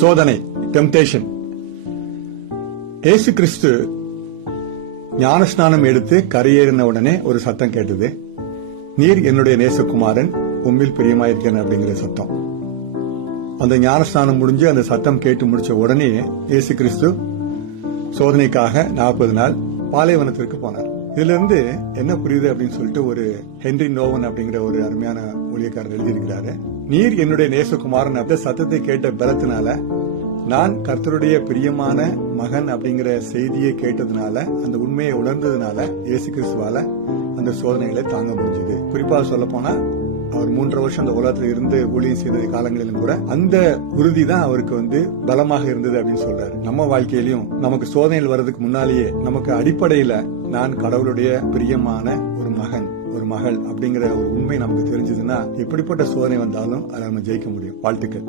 சோதனை, டெம்டேஷன். இயேசு கிறிஸ்து ஞானஸ்நானம் எடுத்து கரையேறின உடனே ஒரு சத்தம் கேட்டது. நீர் என்னுடைய நேசகுமாரன், உம்மில் பிரியமாயிருக்கேன் அப்படிங்கிற சத்தம். அந்த ஞானஸ்நானம் முடிஞ்சு அந்த சத்தம் கேட்டு முடிச்ச உடனே இயேசு கிறிஸ்து சோதனைக்காக 40 நாள் பாலைவனத்திற்கு போனார். இதுல இருந்து என்ன புரியுது அப்படின்னு சொல்லிட்டு ஒரு ஹென்றி நோவன் அப்படிங்கிற ஒரு அருமையான ஊழியக்காரர் எழுதியிருக்கிறாரு. நீர் என்னுடைய நேசகுமாரன் அந்த சத்தத்தை கேட்ட பலத்தினால, நான் கர்த்தருடைய பிரியமான மகன் அப்படிங்கிற செய்தியை கேட்டதுனால, அந்த உண்மையை உணர்ந்ததுனால இயேசு கிறிஸ்துவால அந்த சோதனைகளை தாங்க முடிஞ்சது. குறிப்பாக சொல்ல போனா அவர் 3 வருஷம் அந்த உலகத்துல இருந்து ஊழியம் செய்த காலங்களிலும் கூட அந்த உறுதி தான் அவருக்கு பலமாக இருந்தது அப்படின்னு சொல்றாரு. நம்ம வாழ்க்கையிலும் நமக்கு சோதனைகள் வர்றதுக்கு முன்னாலேயே நமக்கு அடிப்படையில நான் கடவுளுடைய பிரியமான ஒரு மகன், ஒரு மகள் அப்படிங்கிற ஒரு உண்மை நமக்கு தெரிஞ்சதுன்னா எப்படிப்பட்ட சோதனை வந்தாலும் அதை நம்ம ஜெயிக்க முடியும். வாழ்த்துக்கள்.